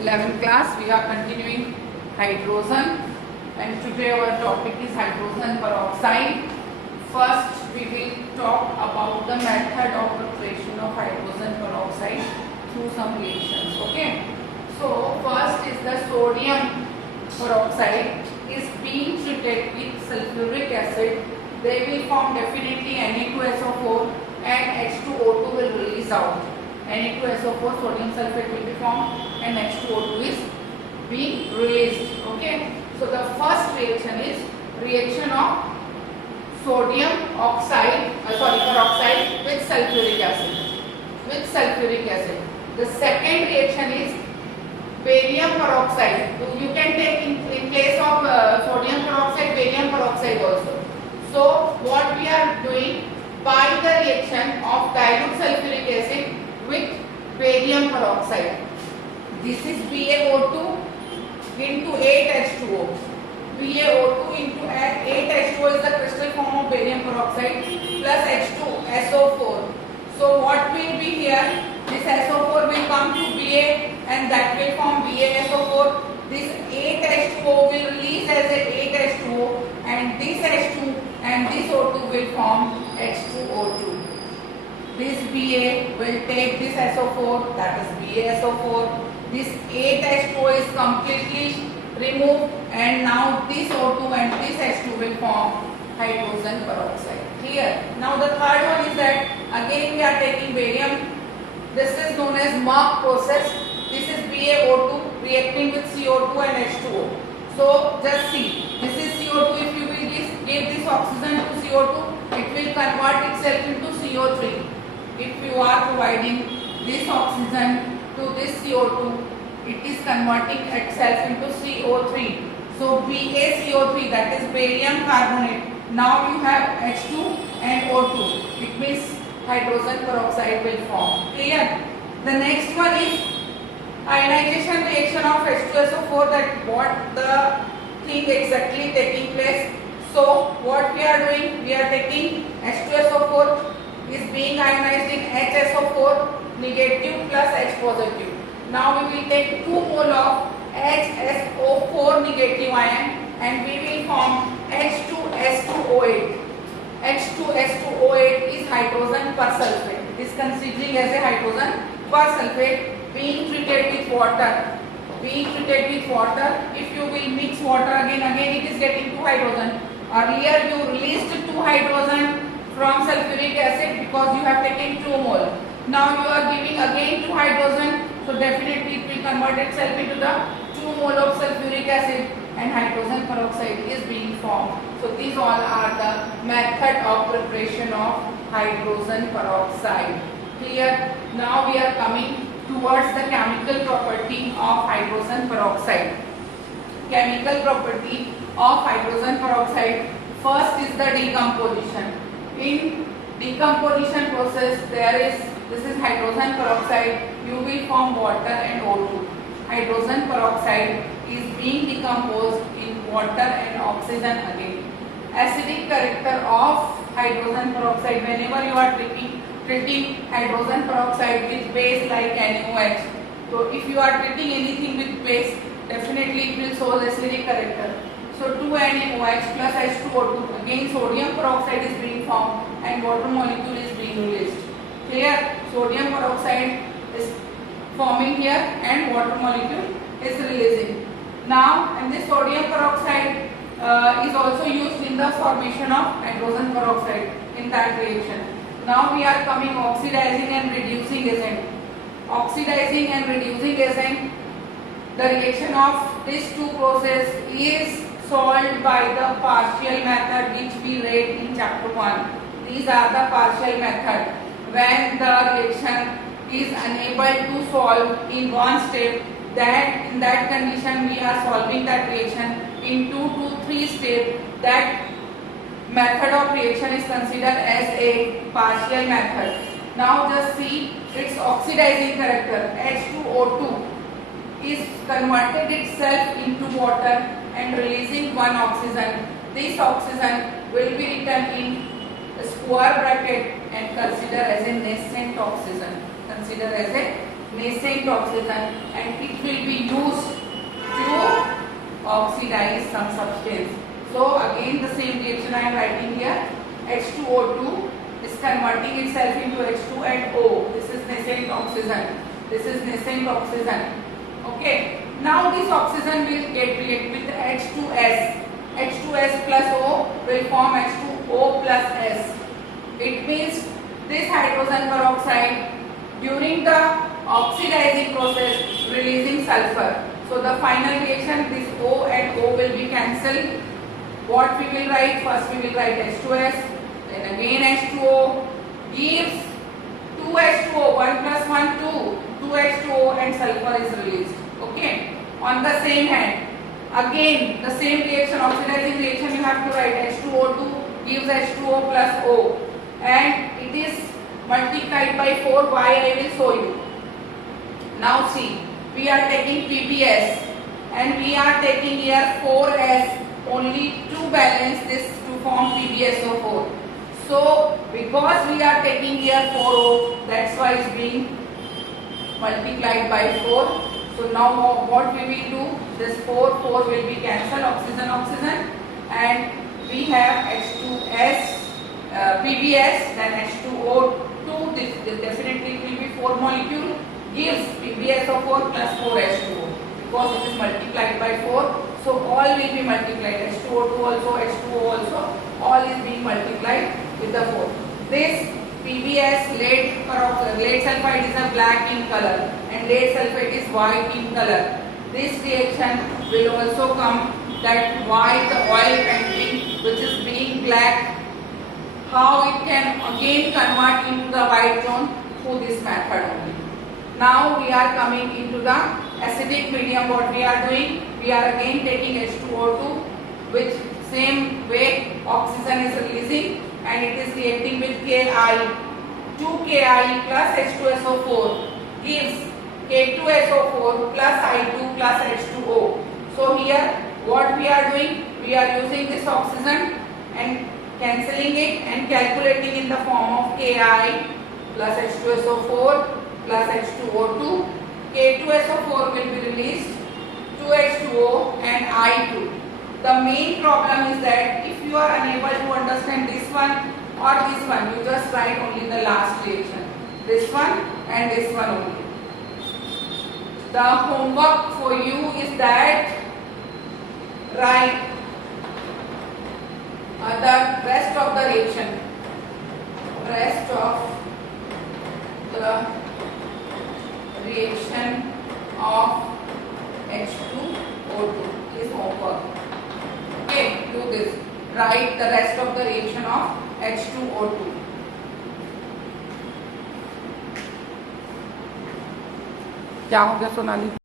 11th class, we are continuing hydrogen, and today our topic is hydrogen peroxide. First, we will talk about the method of preparation of hydrogen peroxide through some reactions. Okay. So first is the sodium peroxide is being treated with sulfuric acid. They will form definitely Na2SO4 and H2O2 will release out. Na2SO4 sodium sulfate will be formed and H2O2 is being released. Okay. So the first reaction is reaction of sodium peroxide with sulfuric acid. The second reaction is barium peroxide. You can take in place of sodium peroxide, barium peroxide also. So what we are doing by the reaction of dilute sulfuric acid with barium peroxide. This is BaO2 into 8H2O. BaO2 into 8H2O is the crystal form of barium peroxide plus H2SO4. So what will be here? This SO4 will come to Ba and that will form BaSO4. This 8H2O will release as a 8H2O and this H2 and this O2 will form H2O2. This Ba will take this SO4, that is BaSO4. This 8H2O is completely removed and now this O2 and this H2 will form hydrogen peroxide. Clear? Now the third one is that again we are taking barium. This is known as Merck process. This is BaO2 reacting with CO2 and H2O. So just see, this is CO2. If you will give this oxygen to CO2, it will convert itself into CO3. If you are providing this oxygen to this CO2, it is converting itself into CO3. So BaCO3, that is barium carbonate. Now you have H2 and O2. It means hydrogen peroxide will form. Clear? The next one is ionization reaction of H2SO4. That what the thing exactly taking place. So what we are doing? We are taking H2SO4 is being ionized in HSO4 negative plus H positive. Now we will take 2 mole of HSO4 negative ion and we will form H2S2O8. H2S2O8 is hydrogen persulfate. It is considering as a hydrogen persulfate being treated with water. If you will mix water again it is getting 2 hydrogen. Earlier you released 2 hydrogen from sulfuric acid because you have taken 2 mole. Now you are giving again 2 hydrogen, so definitely it will convert itself into the 2 mole of sulfuric acid and hydrogen peroxide is being formed. So these all are the method of preparation of hydrogen peroxide. Clear? Now we are coming towards the chemical property of hydrogen peroxide. Chemical property of hydrogen peroxide. First is the decomposition. In decomposition process this is hydrogen peroxide. You will form water and O2. Hydrogen peroxide is being decomposed in water and oxygen again. Acidic character of hydrogen peroxide. Whenever you are treating hydrogen peroxide with base like NaOH, so if you are treating anything with base, definitely it will show acidic character. So 2 NaOH plus H2O2, again sodium peroxide is being formed and water molecule is being released. Clear? Sodium peroxide is forming here and water molecule is releasing. Now, and this sodium peroxide is also used in the formation of hydrogen peroxide in that reaction. Now we are coming oxidizing and reducing agent. Oxidizing and reducing agent, the reaction of these two process is solved by the partial method which we read in chapter 1. These are the partial method. When the reaction is unable to solve in one step, that in that condition we are solving that reaction in 2 to 3 steps. That method of reaction is considered as a partial method. Now just see its oxidizing character. H2O2 is converted itself into water and releasing one oxygen. This oxygen will be written in a square bracket and consider as a nascent oxygen. Consider as a nascent oxygen, and it will be used to oxidize some substance. So again the same reaction I am writing here. H2O2 is converting itself into H2 and O. This is nascent oxygen. This is nascent oxygen. Okay. Now this oxygen will get react with H2S. H2S plus O will form H2O plus S. It means this hydrogen peroxide during the oxidizing process releasing sulfur. So the final reaction, this O and O will be cancelled. What we will write? First we will write H2S, then again H2O gives 2H2O, 1 plus 1 2, 2H2O and sulfur is released. Okay. On the same hand, again the same reaction, oxidizing reaction, you have to write H2O2 gives H2O plus O, and it is multiplied by 4. Why I will show you. Now see, we are taking PBS and we are taking here 4S only to balance this to form PbSO4. So because we are taking here 4O, that's why it's being multiplied by 4. So now what we will do, this 4 will be cancelled, oxygen, oxygen, and we have H2S, PBS, then H2O2, this definitely will be 4 molecule, gives PbSO4 plus 4H2O, because it is multiplied by 4. So all will be multiplied, H2O2 also, H2O also, all is being multiplied with the 4. This PBS, lead sulfide is a black in color and lead sulfate is white in color. This reaction will also come that why the oil painting which is being black, how it can again convert into the white tone through this method only. Now we are coming into the acidic medium. What we are doing? We are again taking H2O2, which same way oxygen is releasing and it is reacting with Ki. 2Ki plus H2SO4 gives K2SO4 plus I2 plus H2O. So here what we are doing? We are using this oxygen and cancelling it and calculating in the form of Ki plus H2SO4 plus H2O2. K2SO4 will be released, 2H2O and I2. The main problem is that if you are unable to understand this one or this one, you just write only the last reaction. This one and this one only. The homework for you is that write the rest of the reaction. Rest of the reaction of H2O2 is homework. Okay, do this. Write the rest of the reaction of H2O2. क्या हो गया सोनाली?